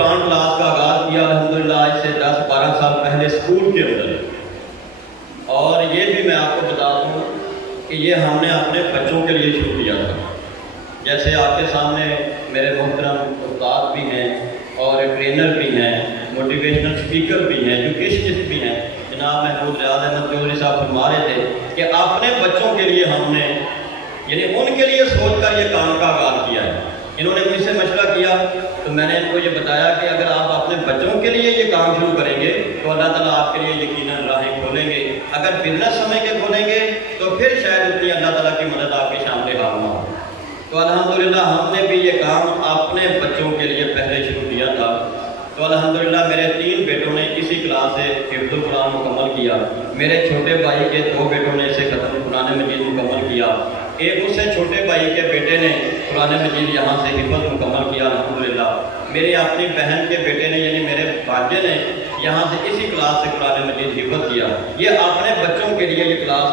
قرآن class کا آغاز کیا الحمدللہ آج سے 10-12 سال پہلے اسکول کے اندر، اور یہ بھی میں آپ کو بتا دوں کہ یہ ہم نے اپنے بچوں کے لیے شروع کیا تھا۔ جیسے آپ کے سامنے میرے محترم استاد بھی ہیں اور ٹرینر بھی ہیں، موٹیویشنل اسپیکر بھی ہیں، ایجوکیشنسٹ بھی ہیں، جناب محمود ریاض احمد چودھری صاحب فرما رہے تھے کہ اپنے بچوں کے لیے ہم نے یعنی ان کے لیے سوچ کر یہ کام کا آغاز کیا ہے۔ انہوں نے مجھ سے مشورہ کیا تو میں نے ان کو یہ بتایا کہ اگر آپ اپنے بچوں کے لیے یہ کام شروع کریں گے تو اللہ تعالیٰ آپ کے لیے یقیناً راہیں کھولیں گے۔ اگر بزنس سمجھ کے کھولیں گے تو پھر شاید اتنی اللہ تعالیٰ کی مدد آپ کے سامنے حال نہ ہو۔ تو الحمدللہ ہم نے بھی یہ کام اپنے بچوں کے لیے پہلے شروع کیا تھا۔ تو الحمدللہ میرے 3 بیٹوں نے اسی کلاس سے حفظ القرآن مکمل کیا، میرے چھوٹے بھائی کے 2 بیٹوں نے اسے ختم قرآن مجید مکمل کیا، ایک اس سے چھوٹے بھائی کے بیٹے نے قرآن مجید یہاں سے حفظ مکمل کیا الحمدللہ، میری اپنی بہن کے بیٹے نے یعنی میرے بھانجے نے یہاں سے اسی کلاس سے قرآن مجید حفظ کیا۔ یہ اپنے بچوں کے لیے یہ کلاس